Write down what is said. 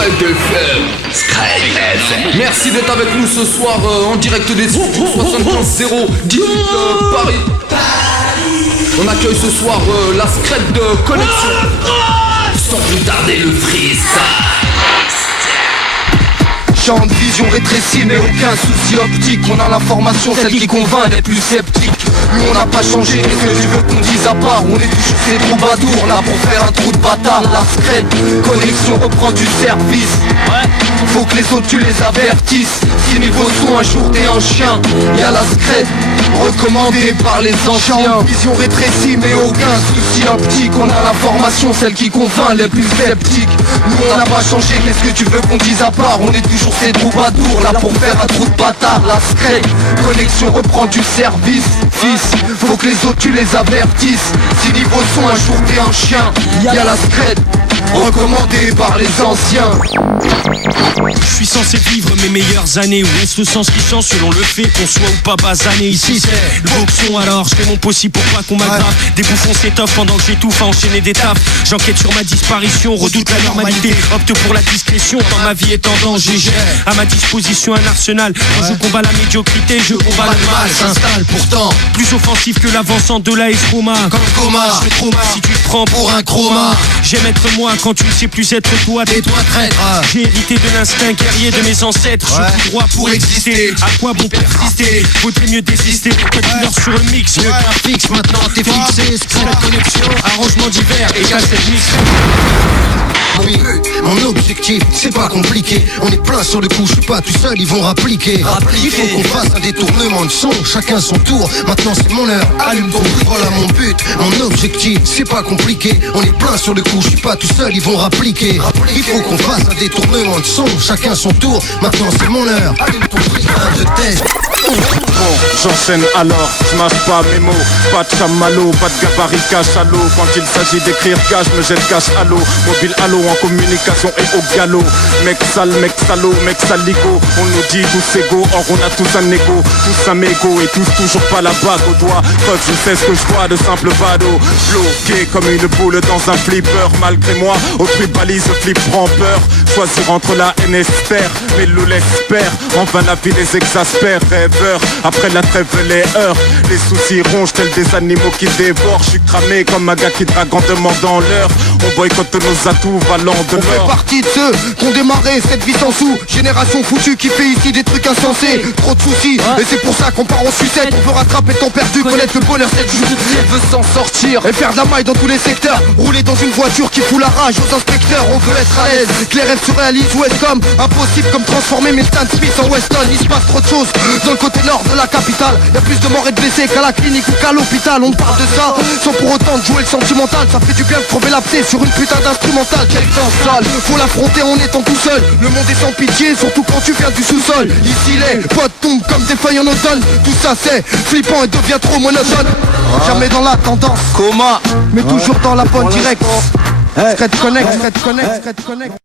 Scred FM. Scred FM. Merci d'être avec nous ce soir en direct des 75.0 18 Paris. On accueille ce soir la Scred de Connexion. Sans plus tarder le freestyle. Champ de vision rétréci mais aucun souci optique. On a l'information, celle qui convainc les plus sceptiques. Nous on n'a pas changé, qu'est-ce que tu veux qu'on dise à part? On est toujours ces troubadours là pour faire un trou de bâtard. La Scred, Connexion reprend du service. Faut que les autres tu les avertisses. Si niveau son un jour t'es un chien, y'a la Scred, recommandée par les anciens. Champ de vision rétréci mais aucun souci optique. On a l'information, celle qui convainc les plus sceptiques. Nous on n'a pas changé, qu'est-ce que tu veux qu'on dise à part? On est toujours ces troubadours là pour faire un trou de bâtard. La Scred, Connexion reprend du service. Fils, faut que les autres tu les avertisses. Si niveau son un jour t'es un chien, y'a la Scred, recommandée par les anciens. Je suis censé vivre mes meilleures années. Où est-ce le sens qui change selon le fait qu'on soit ou pas basané? Ici c'est le boxon, alors je fais mon possible pour pas qu'on m'aggrave. Des bouffons s'étoffent pendant que j'étouffe à enchaîner des tafs. J'enquête sur ma disparition, redoute la normalité, opte pour la discrétion quand ma vie est en danger. J'ai à ma disposition un arsenal. Quand je combats la médiocrité, je combats le mal. S'installe pourtant Plus offensif que l'avancement de la Escoma. comme coma, Je fais trop mal si tu te prends pour un chroma. J'aime être moi quand tu ne sais plus être toi. Et toi traître, J'ai hérité de l'instinct guerrier de mes ancêtres. Je suis droit pour exister. À quoi bon persister? Vaudrait mieux désister. Que tu leur sur le mix. Le cap fixe maintenant t'es fixé. Scred Connexion, arrangement divers et cassette mix. Oui, mon objectif, c'est pas compliqué. On est plein sur le coup, je suis pas tout seul, ils vont rappliquer. Il faut qu'on fasse un détournement de son, chacun son tour. Maintenant c'est mon heure, allume ton bruit, voilà mon but. Mon objectif, c'est pas compliqué. On est plein sur le coup, je suis pas tout seul, ils vont rappliquer. Il faut qu'on fasse un détournement de son, chacun son tour. Maintenant c'est mon heure, allume ton bruit, un de test. Bon, j'enchaîne alors, je mâche pas mes mots. Pas de chamallow, pas de gabarit cache à l'eau. Quand il s'agit d'écrire cash, me jette cash à l'eau. Mobile à l'eau, en communication et au galop. Mec sale, mec salaud, mec saligo. On nous dit tous égaux, or on a tous un égo. Tous un mégot et tous toujours pas la bague au doigt. Preuve, je sais ce que je vois, de simple bado. Bloqué comme une boule dans un flipper. Malgré moi, autrui balise, flip prend peur. Choisir entre la haine et espère, mais l'eau l'espère. En vain la vie les exaspère, rêveur. Après la trêve les heures, les soucis rongent tels des animaux qui dévorent. Je suis cramé comme un gars qui drague en demandant l'heure. On boycotte nos atouts valant de On fait l'or. partie de ceux qui ont démarré cette vie sans sous. Génération foutue qui fait ici des trucs insensés. Trop de soucis, et c'est pour ça qu'on part en sucette. On veut rattraper le temps perdu, connaître le bonheur cette journée. On veut s'en sortir et faire de la maille dans tous les secteurs. Rouler dans une voiture qui fout la rage aux inspecteurs. On veut être à l'aise, que les rêves se réalisent ou est comme impossible comme transformer Milton Smith en Weston. Il se passe trop de choses dans le côté nord de la capitale. Y'a plus de morts et de blessés qu'à la clinique ou qu'à l'hôpital. On parle de ça sans pour autant de jouer le sentimental. Ça fait du bien de crever l'abcès sur une putain d'instrumental. Quel temps sale, faut l'affronter en étant tout seul. Le monde est sans pitié, surtout quand tu viens du sous-sol. Ici les potes tombent comme des feuilles en automne. Tout ça c'est flippant et devient trop monotone. Jamais dans la tendance, coma, mais toujours dans la bonne direction. Scred Connect, Scred Connect, Scred Connect.